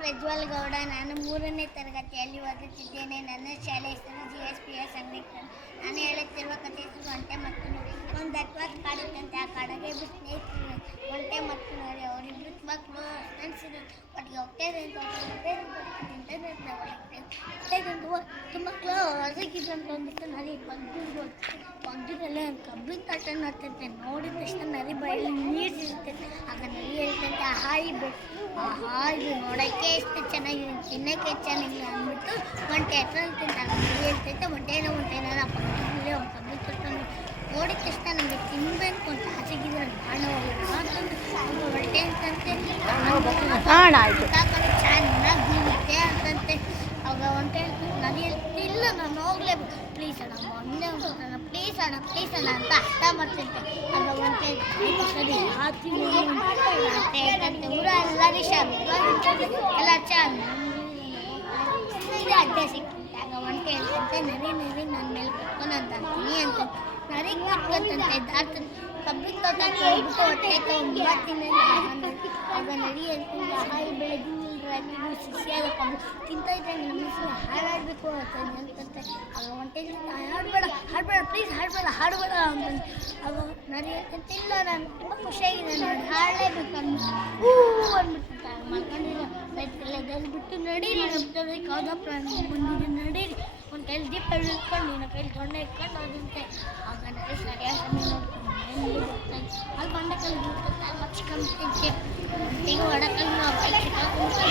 ಪ್ರಜ್ವಲ್ ಗೌಡ. ನಾನು 3ನೇ ತರಗತಿಯಲ್ಲಿ ಓದುತ್ತಿದ್ದೇನೆ. ನನ್ನ ಶಾಲೆ ಹೆಸರು GSPS ಅಂಬೇಡ್ಕರ್. ನಾನು ಹೇಳುತ್ತಿರುವ ಕಥೆ ಹೆಸರು ಒಂಟೆ ಮತ್ತು ನರಿ. ಒಂದು ದಟ್ಟವಾದ ಕಾಡಿತ್ತಂತೆ. ಆ ಕಾಡಿಗೆ ಇಬ್ಬರು ಸ್ನೇಹಿತರು, ಒಂಟೆ ಮತ್ತು ನರಿ. ಅವರಿಬ್ಬರು ತುಂಬ ಫ್ರೆಂಡ್ಸ್ ಒಟ್ಟಿಗೆ ಹೋಗ್ತಾಯಿದೆ ಅಂತ ತುಂಬ ಹೊರಗಿದ್ರಂತ ಅಂದ್ಬಿಟ್ಟು ನರಿ ಪಗ್ದಿರಲ್ಲೇ ಕಬ್ಬಿನ ತಟ್ಟ ನೋಡ್ತೈತೆ. ನೋಡಿದ ತಕ್ಷಣ ನರಿ ಬಯಲು ನೀರು ಸಿಗುತ್ತೈತೆ. ಆಗ ನರಿ ಹೇಳ್ತಂತೆ, ಇದು ನೋಡೋಕ್ಕೆ ಎಷ್ಟು ಚೆನ್ನಾಗಿದೆ, ತಿನ್ನೋಕ್ಕೆ ಚೆನ್ನಾಗಿಲ್ಲ ಅಂದ್ಬಿಟ್ಟು ಒಂಟೆ ಹತ್ರ ಹೇಳ್ತಂತೆ. ನರಿ ಹೇಳ್ತೈತೆ, ಒಂಟೆ ನಾನು ಪಕ್ಕದಲ್ಲೇ ಒಂದು ಕಬ್ಬಿನ ತಟ್ಟ ನೋಡಿದ ತಕ್ಷಣ ನಮಗೆ ತಿನ್ನಬೇಕು ಅಂತ ಆಸೆಗಿದ್ರೆ ನಾನು ಹೊಟ್ಟೆ ಅಂತಂತೆ ಚೆನ್ನಾಗಿ ಬೀಳುತ್ತೆ ಅಂತಂತೆ. ಅವಾಗ ಒಂಟೆ ನರಿ ಹೇಳ್ತೀನಿ, ಇಲ್ಲ ನಾನು ಹೋಗ್ಲೇಬೇಕು, ಪ್ಲೀಸ್ ಅಣ್ಣ ಒಂದೇ ಒಂದು ಪ್ಲೀಸ್ ಅಣ್ಣ ಅಂತ ಅರ್ಥ ಮಾಡ್ತೈತೆ. ಆಗ ಒಂಟೆ ಸರಿ ಹಾಕ್ತೀನಿ ಹೇಳ್ತಂತೆ. ಊರ ಎಲ್ಲರೂ ಎಲ್ಲ ಚೆನ್ನಾಗಿ ಅಡ್ಡ ಸಿಕ್ತಂತೆ. ಆಗ ಒಂಟೆ ಹೇಳ್ತಂತೆ, ನರಿ ನನ್ನ ಮೇಲೆ ಕುತ್ಕೊಂಡು ಅಂತ ಅಂತೀನಿ ಅಂತ. ನರಿ ಕುತ್ಕೊಂತಂತೆ ದಾರ್ತಂತೆ. ಕಬ್ಬಿನ ತೋಟ ಹೋಗ್ಬಿಟ್ಟು ಹೊಟ್ಟೆ ತುಂಬ ತಿನ್ನೋದು. ಆಗ ನರಿ ಹೇಳ್ತಂತೆ, ಹಾಯಿ ಬೆಳಗ್ಗೆ ಶಿಷ್ಯಾದ ಕಬ್ಬು ತಿಂತಾ ಇದ್ದರೆ ನಮ್ಮ ಹೆಸರು ಹಾಡಾಡಬೇಕು ಅಂತಂತೆ. ಆಗ ಒಂಟೆ ಹಾಡಬೇಡ ಪ್ಲೀಸ್ ಹಾಡಬೇಡ ಅಂತಂದು. ಆಗ ನರಿ ಹೇಳ್ತಂತೆ, ಇಲ್ಲ ನಾನು ತುಂಬ ಖುಷಿಯಾಗಿದೆ, ನಾನು ಹಾಡಲೇಬೇಕು ಅಂದ್ಬಿಟ್ಟು ಮಾಡ್ಕೊಂಡಿಲ್ಲ. ರೈತರೆಲ್ಲ ಎದ್ಬಿಟ್ಟು ನಡೀರಿ, ನಮ್ಮ ಯಾವುದೋ ಪ್ರಾಣಿ ಬಂದಿದೆ, ನಡೀರಿ, ಒಂದು ಕೈಲಿ ದೀಪ ಇಟ್ಕೊಂಡು ನಿನ್ನ ಕೈಲಿ ದೊಣ್ಣೆ ಇಟ್ಕೊಂಡು ಹೋದಂತೆ. ಆಗ ನರಿ ಸರಿಯಾದ ಸಮಯ ನೋಡ್ಕೊಂಡು ಅಲ್ಲಿ ಬಂದ ಕಲ್ಲು ಬಿಡ್ತಂತೆ. ಅಲ್ಲಿ ಮಚ್ಕೊಂಡ್ತಿದ್ದೆ ಈಗ ಹೊಡಕಲ್ಲು ನಾವು ಕೈ ಹೋಗ್ಬಿಟ್ಟು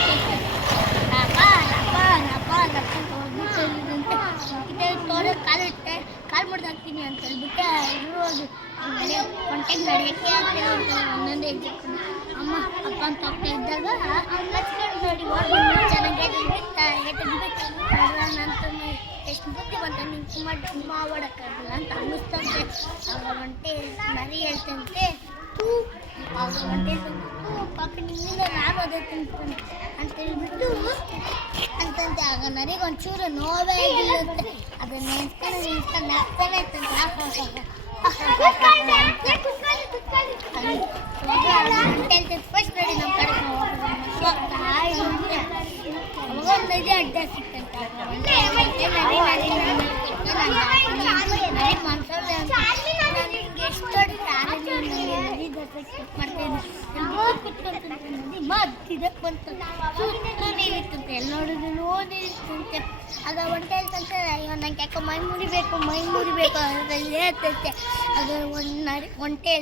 ಕಾಲು ಮುಡ್ದಾಕ್ತೀನಿ ಅಂತ ಹೇಳ್ಬಿಟ್ಟು ಇರೋದು ಒಂಟೆಗೆ ನಡೆಯೋಕ್ಕೆ ಆಗ್ತಿಲ್ಲ ಅಂತ ಒಂದೊಂದು ಹೆಜ್ಜೆ ಅಮ್ಮ ಅಪ್ಪ ಅಂತ ಹೋಗ್ತಾ ಇದ್ದಾಗ ಹಚ್ಕೊಂಡು ನೋಡಿ ಚೆನ್ನಾಗಿ ನಂತ ಎಷ್ಟು ಬುದ್ಧಿ ಬಂತ ನಿಂಗೆ ತುಂಬ ಓಡಕ್ಕಾಗಲ್ಲ ಅಂತ ಅನ್ನಿಸ್ತಂತೆ. ಆಗ ಒಂಟೆ ನರಿ ಹೇಳ್ತಂತೆ, ಆಗ ಒಂಟೆ ಪಾಪ ನಿಮ್ಮಿಂದ ನಾನು ಅದೇ ತಿಂತಾನೆ ಅಂತ ಹೇಳ್ಬಿಟ್ಟು ಅಂತಂತೆ. ಆಗ ನರಿಗೆ ಒಂಚೂರು ನೋವೇ ಆಗಿಲ್ಲಂತೆ. ಅದನ್ನ ನೆನ್ಸ್ಕೊಂಡು ಆಗ್ತಾನೆ ಇರ್ತಂತೆ. ಫಸ್ಟ್ ನೋಡಿ ನಮ್ಮ ಕಡೆ ಅವಾಗ ನದಿ ಅಡ್ಡ ಸಿಕ್ತಂತೆ. ಎಲ್ಲ ನೋಡಿದ್ರು ನೋಡಿರ್ತಂತೆ. ಆಗ ಒಂಟೆ ಹೇಳ್ತಂತೆ, ಅಯ್ಯೋ ನಂಗೆ ಯಾಕೋ ಮೈ ಮುರಿಬೇಕು ಅಂತ ಹೇಳ್ತಂತೆ. ಅದು ಒಂಟೆ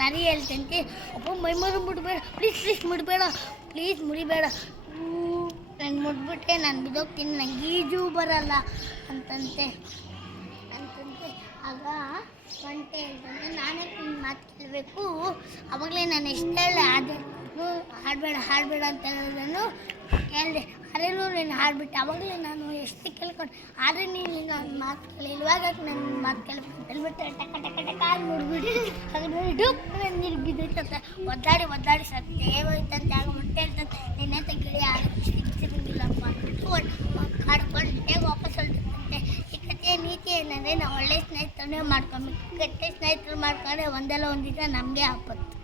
ನರಿ ಹೇಳ್ತಂತೆ, ಅಪ್ಪ ಮೈ ಮುರಿಬಿಡ್ಬೇಡ ಪ್ಲೀಸ್ ಮುರಿಬೇಡ ನಾನು ಮುಟ್ಬಿಟ್ರೆ ನಾನು ಬಿದ್ದೋಗ್ತೀನಿ, ನಂಗೆ ಈಜು ಬರಲ್ಲ ಅಂತಂತೆ. ಆಗ ಒಂಟೆ ಹೇಳ್ತಂತೆ, ನಾನೇ ನಿನ್ನ ಮಾತು ಕೇಳಬೇಕು, ಆವಾಗಲೇ ನಾನು ಎಷ್ಟು ಹೇಳಿ ಅದೇ ಹಾಡಬೇಡ ಅಂತ ಹೇಳೋದನ್ನು ಕೇಳಿದೆ. ಅದೇನು ನೀನು ಹಾಡ್ಬಿಟ್ಟೆ, ಆವಾಗಲೇ ನಾನು ಎಷ್ಟು ಕೇಳ್ಕೊಂಡು ಆದರೆ ನೀನು ನನ್ನ ಮಾತು ಕೇಳಿಲ್ವಾಗ ನನ್ನ ಮಾತು ಕೇಳಬೇಕು ಅಂತ ಹೇಳ್ಬಿಟ್ಟು ಟಕ ಕಾಲು ಮುಡ್ಬಿಟ್ಟು ಹಾಗೆ ನನ್ನ ನೀರು ಬಿದ್ದೈತಂತೆ. ಒದ್ದಾಡಿ ಸತ್ತೇ ಹೋಯ್ತಂತೆ. ಆಗ ಹೊಟ್ಟೆ ಹೇಳ್ತಂತೆ, ನಿನ್ನೆಂತ ಗಿಳಿ ಸಿಗೋಂಗಿಲ್ಲಪ್ಪ ಅಂದ್ಬಿಟ್ಟು ಕಾಡ್ಕೊಂಡು ಹೇಗೆ ವಾಪಸ್ ಹೊರಟಿರ್ತಂತೆ. ಈ ಕಥೆಯ ನೀತಿ ಏನಂದರೆ ನಾವು ಒಳ್ಳೆ ಸ್ನೇಹಿತರನ್ನೇ ಮಾಡ್ಕೊಬೇಕು, ಕೆಟ್ಟ ಸ್ನೇಹಿತರು ಮಾಡ್ಕೊಂಡ್ರೆ ಒಂದಲ್ಲ ಒಂದು ದಿನ ನಮಗೆ ಆಪತ್ತು.